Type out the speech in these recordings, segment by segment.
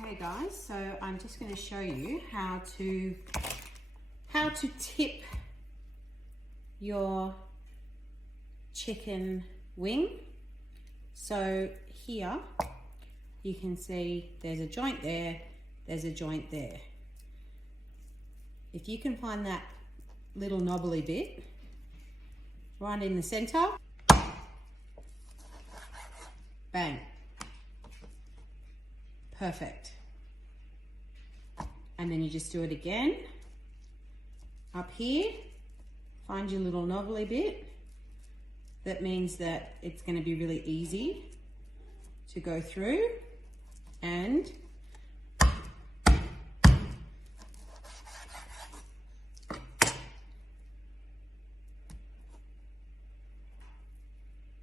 Okay guys, so I'm just going to show you how to tip your chicken wing. So here you can see there's a joint there, there's a joint there. If you can find that little knobbly bit right in the center, bang, perfect. And then you just do it again. Up here, find your little knobbly bit. That means that it's going to be really easy to go through, and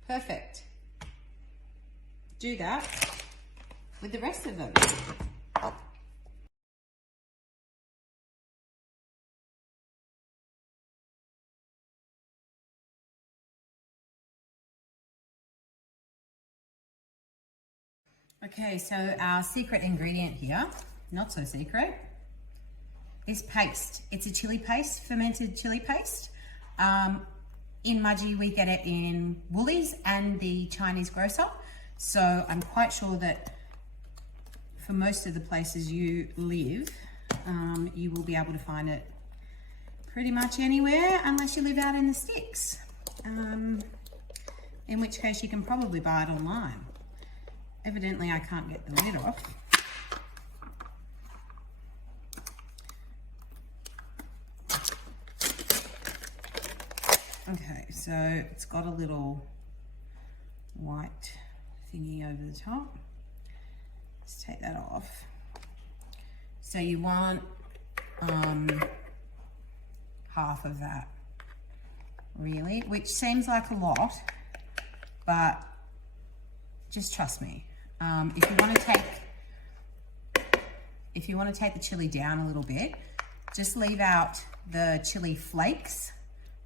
perfect. Do that with the rest of them. Okay, so our secret ingredient here, not so secret, is paste. It's a chili paste, fermented chili paste. In Mudgee, we get it in Woolies and the Chinese grocer. So I'm quite sure that for most of the places you live, you will be able to find it pretty much anywhere, unless you live out in the sticks. In which case you can probably buy it online. Evidently, I can't get the lid off. Okay, so it's got a little white thingy over the top. Let's take that off. So you want half of that, really, which seems like a lot, but just trust me. If you want to take the chili down a little bit, just leave out the chili flakes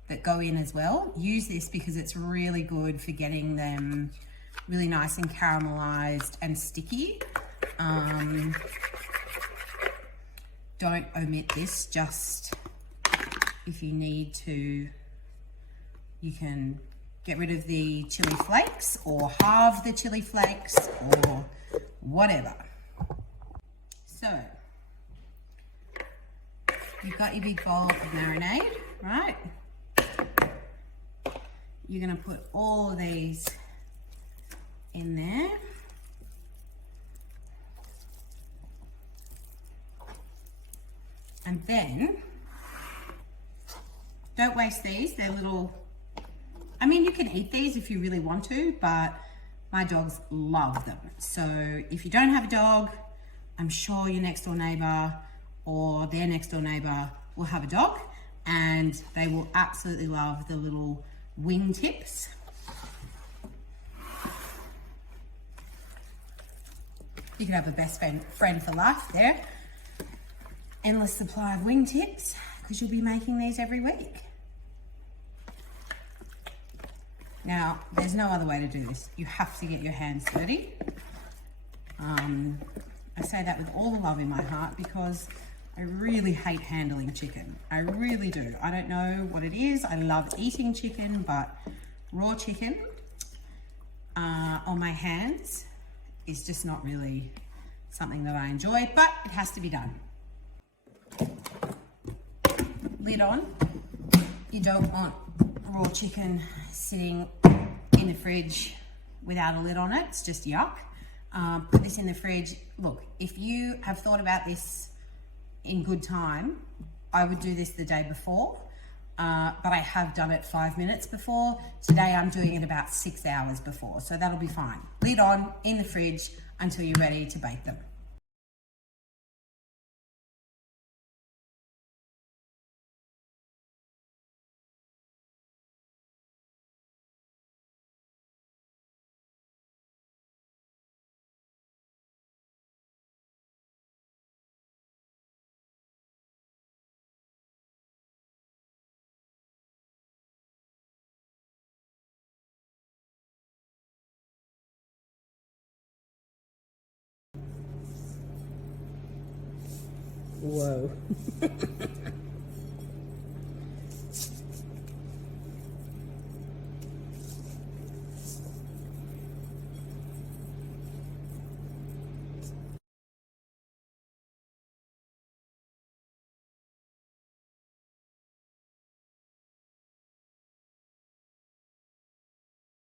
that go in as well. Use this because it's really good for getting them really nice and caramelized and sticky. Don't omit this, just if you need to, you can get rid of the chili flakes or halve the chili flakes or whatever. So, you've got your big bowl of marinade, right? You're going to put all of these in there. And then, don't waste these, they're little, I mean, you can eat these if you really want to, but my dogs love them. So if you don't have a dog, I'm sure your next door neighbor or their next door neighbor will have a dog, and they will absolutely love the little wing tips. You can have a best friend for life there. Endless supply of wing tips, because you'll be making these every week. Now, there's no other way to do this. You have to get your hands dirty. I say that with all the love in my heart because I really hate handling chicken. I really do. I don't know what it is. I love eating chicken, but raw chicken on my hands is just not really something that I enjoy, but it has to be done. Lid on. You don't want raw chicken sitting in the fridge without a lid on it. It's just yuck. Put this in the fridge. Look, if you have thought about this in good time, I would do this the day before, but I have done it 5 minutes before. Today I'm doing it about 6 hours before, so that'll be fine. Lid on, in the fridge until you're ready to bake them. Whoa.